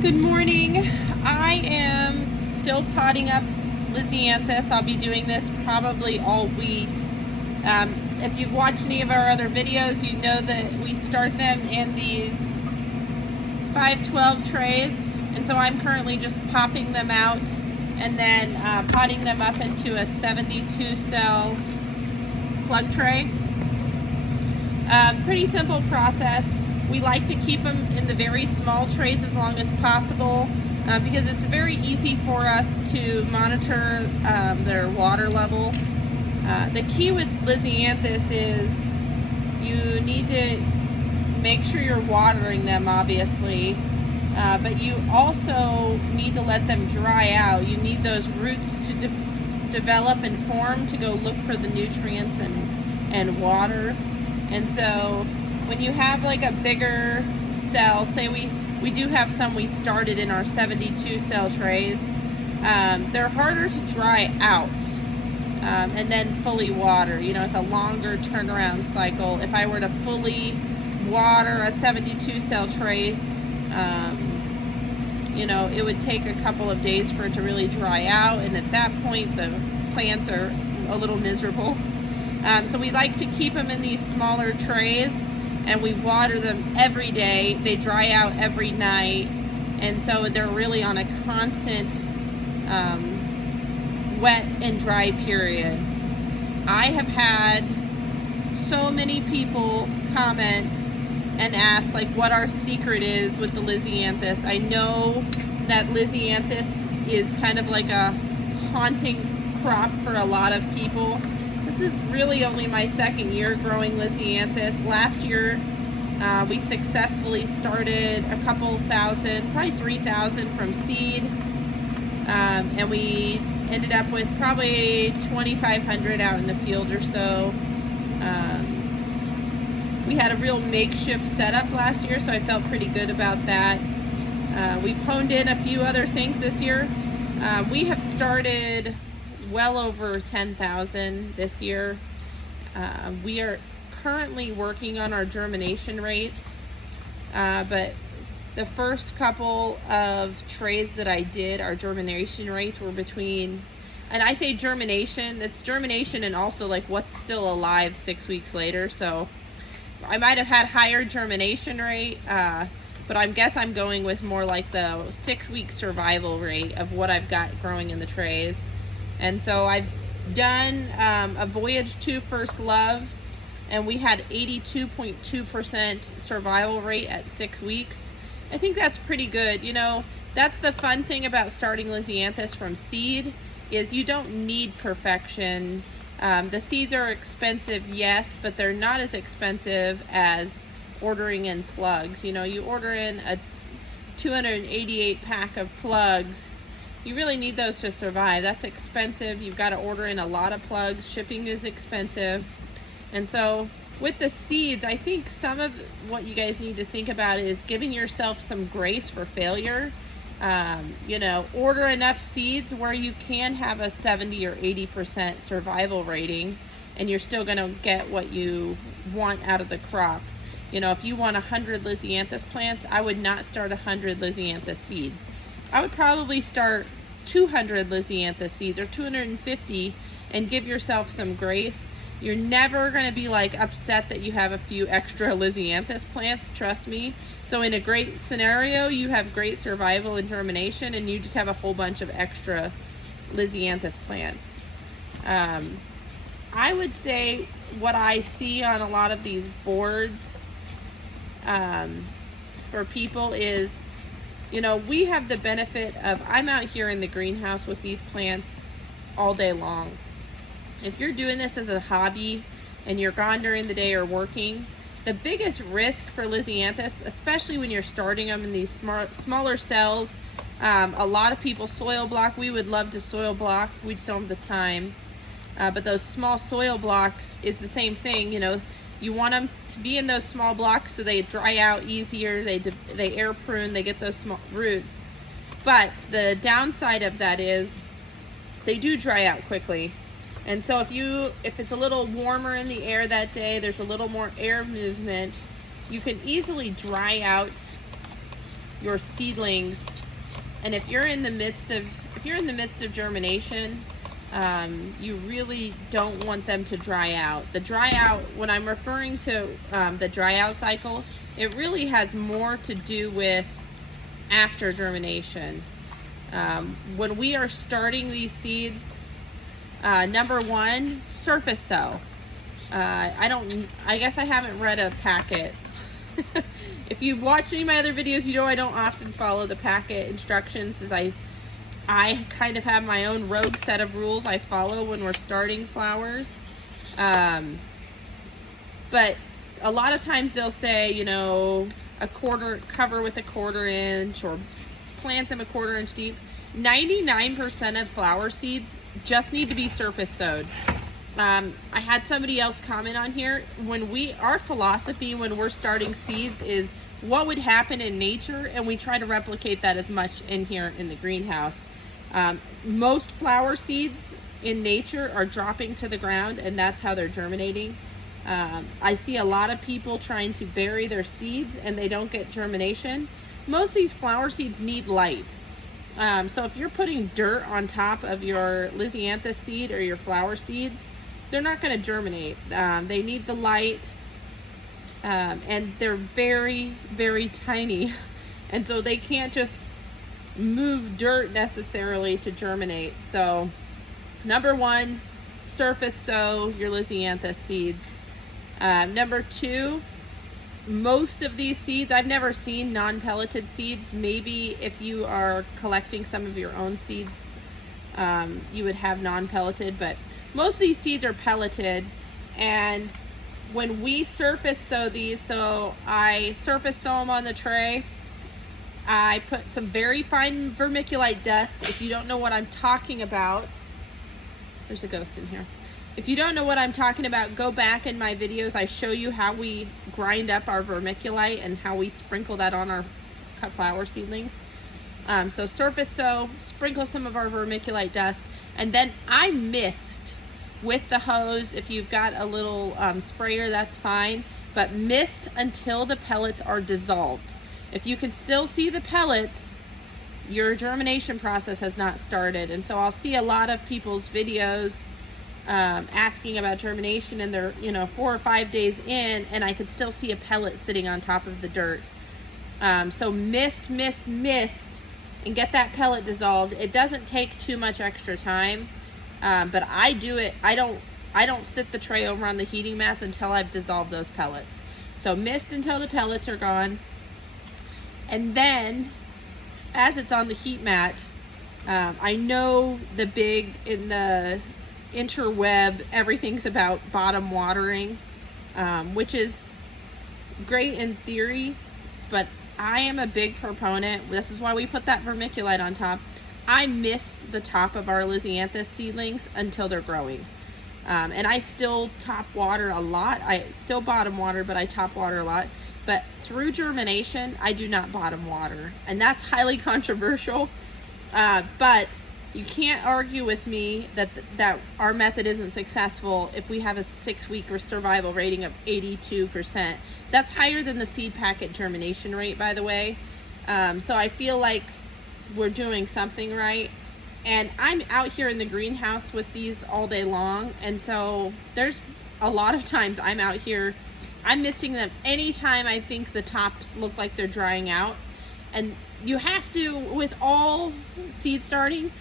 Good morning. I am still potting up Lisianthus. I'll be doing this probably all week. If you've watched any of our other videos, you know that we start them in these 512 trays, and so I'm currently just popping them out and then potting them up into a 72 cell plug tray. Pretty simple process. We like to keep them in the very small trays as long as possible because it's very easy for us to monitor their water level. The key with Lisianthus is you need to make sure you're watering them, obviously, but you also need to let them dry out. You need those roots to develop and form to go look for the nutrients and water. And so when you have like a bigger cell, say we do have some we started in our 72 cell trays, they're harder to dry out and then fully water. You know, it's a longer turnaround cycle. If I were to fully water a 72 cell tray, you know, it would take a couple of days for it to really dry out, and at that point the plants are a little miserable. So we like to keep them in these smaller trays, and we water them every day. They dry out every night, and so they're really on a constant wet and dry period. I have had so many people comment and ask like what our secret is with the Lisianthus. I know that Lisianthus is kind of like a haunting crop for a lot of people. This is really only my second year growing Lisianthus. Last year, we successfully started a couple thousand, probably 3,000 from seed, and we ended up with probably 2,500 out in the field or so. We had a real makeshift setup last year, so I felt pretty good about that. We've honed in a few other things this year. We have started well over 10,000 this year. We are currently working on our germination rates, but the first couple of trays that I did, our germination rates were between, and I say germination, that's germination and also like what's still alive 6 weeks later. So I might have had higher germination rate, but I guess I'm going with more like the 6 week survival rate of what I've got growing in the trays. And so I've done a Voyage 2 First Love, and we had 82.2% survival rate at 6 weeks. I think that's pretty good. You know, that's the fun thing about starting Lisianthus from seed, is you don't need perfection. The seeds are expensive, yes, but they're not as expensive as ordering in plugs. You know, you order in a 288 pack of plugs, you really need those to survive. That's expensive. You've got to order in a lot of plugs. Shipping is expensive. And so with the seeds, I think some of what you guys need to think about is giving yourself some grace for failure. You know, order enough seeds where you can have a 70 or 80% survival rating, and you're still going to get what you want out of the crop. You know, if you want 100 Lisianthus plants, I would not start 100 Lisianthus seeds. I would probably start 200 Lisianthus seeds or 250 and give yourself some grace. You're never going to be like upset that you have a few extra Lisianthus plants, trust me. So in a great scenario, you have great survival and germination, and you just have a whole bunch of extra Lisianthus plants. I would say what I see on a lot of these boards for people is, you know, we have the benefit of, I'm out here in the greenhouse with these plants all day long. If you're doing this as a hobby and you're gone during the day or working, the biggest risk for Lisianthus, especially when you're starting them in these smaller cells, a lot of people soil block. We would love to soil block, we just don't have the time. But those small soil blocks is the same thing. You know, you want them to be in those small blocks so they dry out easier, they air prune, they get those small roots. But the downside of that is they do dry out quickly. And so if it's a little warmer in the air that day, there's a little more air movement, you can easily dry out your seedlings, and if you're in the midst of germination, you really don't want them to dry out. The dry out, when I'm referring to the dry out cycle, it really has more to do with after germination. When we are starting these seeds, number one, surface sow. I guess I haven't read a packet. If you've watched any of my other videos, you know I don't often follow the packet instructions, as I kind of have my own rogue set of rules I follow when we're starting flowers. But a lot of times they'll say, you know, cover with a 1/4 inch, or plant them a 1/4 inch deep. 99% of flower seeds just need to be surface sowed. I had somebody else comment on here, our philosophy when we're starting seeds is what would happen in nature, and we try to replicate that as much in here in the greenhouse. Most flower seeds in nature are dropping to the ground, and that's how they're germinating. I see a lot of people trying to bury their seeds and they don't get germination. Most of these flower seeds need light. So if you're putting dirt on top of your Lisianthus seed or your flower seeds, they're not going to germinate. They need the light, and they're very, very tiny. And so they can't just move dirt necessarily to germinate. So number one, surface sow your Lisianthus seeds. Number two, most of these seeds, I've never seen non-pelleted seeds. Maybe if you are collecting some of your own seeds, you would have non-pelleted, but most of these seeds are pelleted. And when we surface sow these, so I surface sow them on the tray, I put some very fine vermiculite dust. If you don't know what I'm talking about, there's a ghost in here. If you don't know what I'm talking about, go back in my videos. I show you how we grind up our vermiculite and how we sprinkle that on our cut flower seedlings. So surface sow, sprinkle some of our vermiculite dust, and then I mist with the hose. If you've got a little sprayer, that's fine, but mist until the pellets are dissolved. If you can still see the pellets, your germination process has not started. And so I'll see a lot of people's videos asking about germination, and they're 4 or 5 days in, and I could still see a pellet sitting on top of the dirt. So mist, and get that pellet dissolved. It doesn't take too much extra time, but I do it. I don't sit the tray over on the heating mats until I've dissolved those pellets. So mist until the pellets are gone, and then as it's on the heat mat, I know in the interweb, everything's about bottom watering, which is great in theory, but I am a big proponent. This is why we put that vermiculite on top. I mist the top of our Lisianthus seedlings until they're growing, and I still top water a lot. I still bottom water, but I top water a lot. But through germination, I do not bottom water, and that's highly controversial, but you can't argue with me that our method isn't successful if we have a 6-week survival rating of 82%. That's higher than the seed packet germination rate, by the way. So I feel like we're doing something right. And I'm out here in the greenhouse with these all day long, and so there's a lot of times I'm out here, I'm misting them anytime I think the tops look like they're drying out. And you have to, with all seed starting,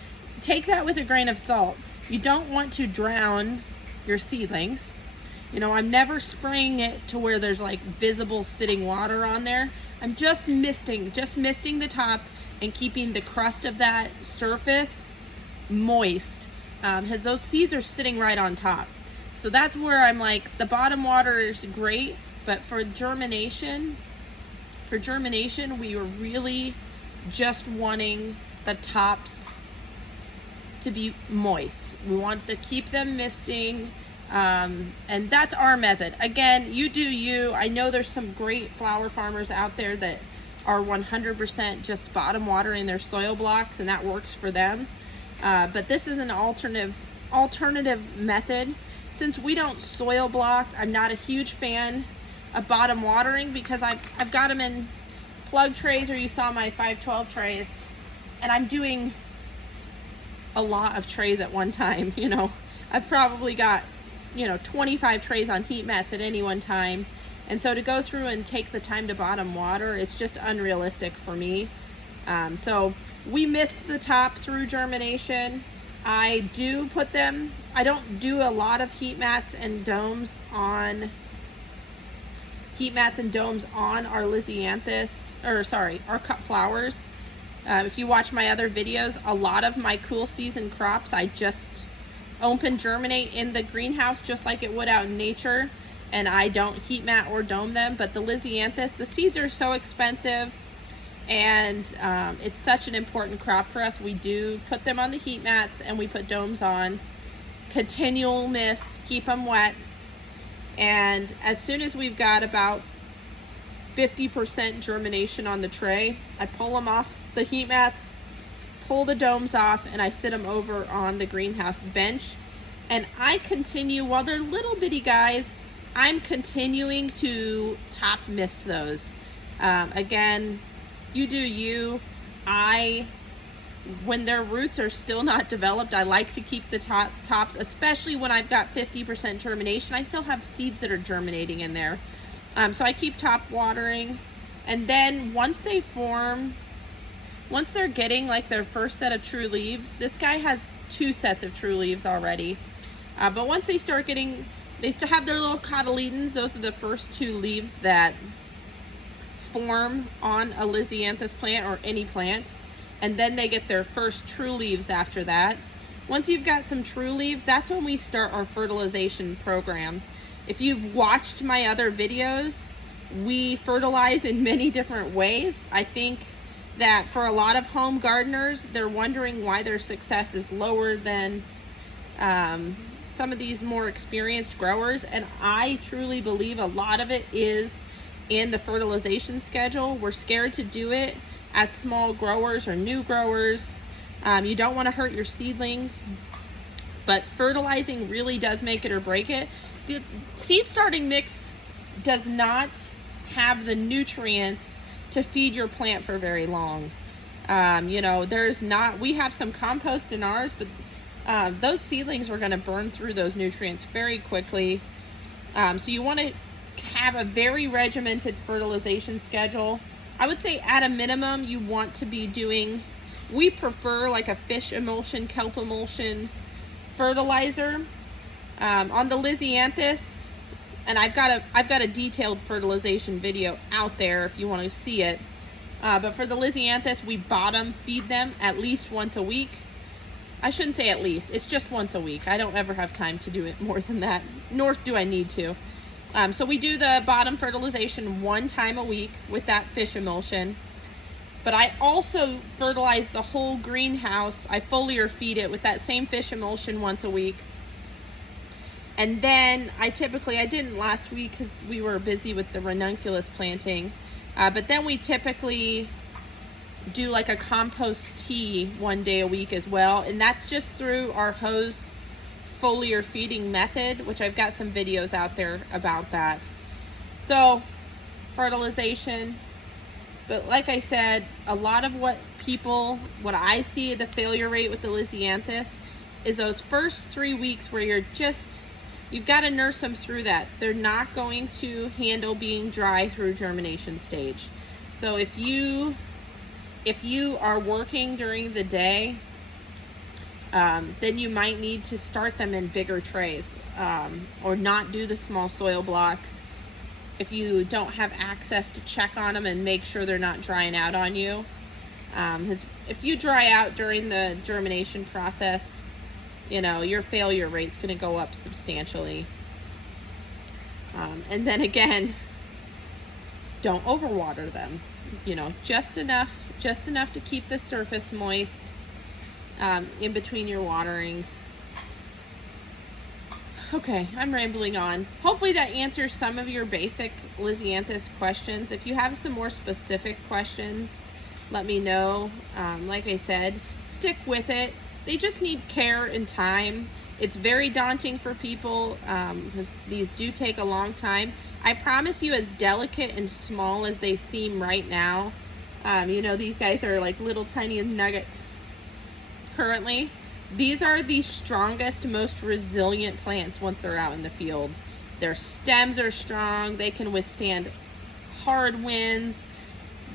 take that with a grain of salt. You don't want to drown your seedlings. I'm never spraying it to where there's like visible sitting water on there. I'm just misting the top and keeping the crust of that surface moist, because those seeds are sitting right on top. So that's where I'm like, the bottom water is great, but for germination, we were really just wanting the tops to be moist. We want to keep them misting, and that's our method. Again, you do you. I know there's some great flower farmers out there that are 100% just bottom watering their soil blocks, and that works for them. But this is an alternative method. Since we don't soil block, I'm not a huge fan of bottom watering, because I've got them in plug trays, or you saw my 512 trays, and I'm doing a lot of trays at one time. You know, I've probably got, you know, 25 trays on heat mats at any one time. And so to go through and take the time to bottom water, it's just unrealistic for me. So we missed the top through germination. I do put them, I don't do a lot of heat mats and domes on our Lisianthus, or sorry, our cut flowers. If you watch my other videos, a lot of my cool season crops I just open germinate in the greenhouse just like it would out in nature, and I don't heat mat or dome them. But the Lisianthus, the seeds are so expensive, and it's such an important crop for us. We do put them on the heat mats, and we put domes on. Continual mist, keep them wet, and as soon as we've got about 50% germination on the tray, I pull them off the heat mats, pull the domes off, and I sit them over on the greenhouse bench. And I continue, while they're little bitty guys, I'm continuing to top mist those. Again, you do you. When their roots are still not developed, I like to keep the tops, especially when I've got 50% germination. I still have seeds that are germinating in there. So I keep top watering, and then once they form, once they're getting like their first set of true leaves, this guy has 2 sets of true leaves already. But once they start getting, they still have their little cotyledons. Those are the first 2 leaves that form on a Lisianthus plant or any plant. And then they get their first true leaves after that. Once you've got some true leaves, that's when we start our fertilization program. If you've watched my other videos, we fertilize in many different ways. I think that for a lot of home gardeners, they're wondering why their success is lower than some of these more experienced growers. And I truly believe a lot of it is in the fertilization schedule. We're scared to do it as small growers or new growers. You don't want to hurt your seedlings, but fertilizing really does make it or break it. The seed starting mix does not have the nutrients to feed your plant for very long. You know, we have some compost in ours, but those seedlings are going to burn through those nutrients very quickly. So you want to have a very regimented fertilization schedule. I would say at a minimum, you want to be doing, we prefer like a fish emulsion, kelp emulsion fertilizer. On the Lisianthus, and I've got a detailed fertilization video out there if you want to see it. But for the Lisianthus, we bottom feed them at least once a week. I shouldn't say at least, it's just once a week. I don't ever have time to do it more than that, nor do I need to. So we do the bottom fertilization 1 time a week with that fish emulsion. But I also fertilize the whole greenhouse. I foliar feed it with that same fish emulsion once a week. And then I didn't last week because we were busy with the ranunculus planting. But then we typically do like a compost tea 1 day a week as well. And that's just through our hose foliar feeding method, which I've got some videos out there about that. So fertilization, but like I said, a lot of what I see the failure rate with the Lisianthus is those first 3 weeks where you've got to nurse them through that. They're not going to handle being dry through germination stage. So if you are working during the day, then you might need to start them in bigger trays, or not do the small soil blocks if you don't have access to check on them and make sure they're not drying out on you. If you dry out during the germination process, you know, your failure rate's going to go up substantially. And then again, don't overwater them. You know, just enough to keep the surface moist in between your waterings. Okay, I'm rambling on. Hopefully that answers some of your basic Lisianthus questions. If you have some more specific questions, let me know. Like I said, stick with it. They just need care and time. It's very daunting for people because these do take a long time. I promise you, as delicate and small as they seem right now, you know, these guys are like little tiny nuggets currently. These are the strongest, most resilient plants once they're out in the field. Their stems are strong. They can withstand hard winds.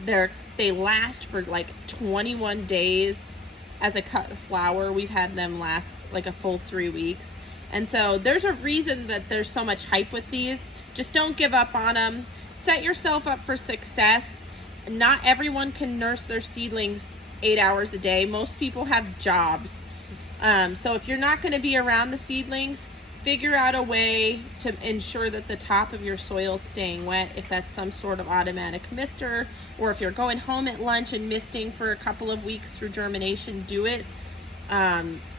They last for like 21 days as a cut flower. We've had them last like a full 3 weeks. And so there's a reason that there's so much hype with these. Just don't give up on them. Set yourself up for success. Not everyone can nurse their seedlings 8 hours a day. Most people have jobs. So if you're not going to be around the seedlings, figure out a way to ensure that the top of your soil is staying wet. If that's some sort of automatic mister, or if you're going home at lunch and misting for a couple of weeks through germination, do it.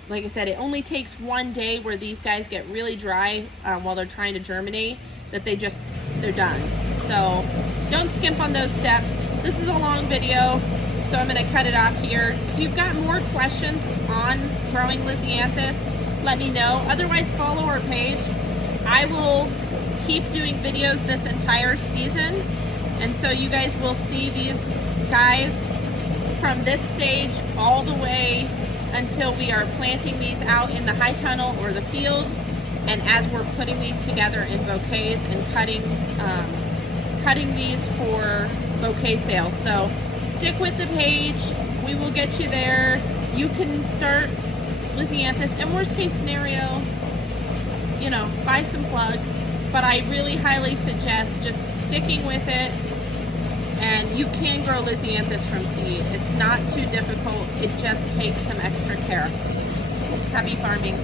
Like I said, it only takes 1 day where these guys get really dry while they're trying to germinate, that they're done. So don't skimp on those steps. This is a long video, so I'm going to cut it off here. If you've got more questions on growing Lisianthus, let me know. Otherwise, follow our page. I will keep doing videos this entire season, and so you guys will see these guys from this stage all the way until we are planting these out in the high tunnel or the field, and as we're putting these together in bouquets and cutting these for bouquet sales. So stick with the page. We will get you there. You can start Lisianthus, and worst case scenario, you know, buy some plugs, but I really highly suggest just sticking with it, and you can grow Lisianthus from seed. It's not too difficult. It just takes some extra care. Happy farming.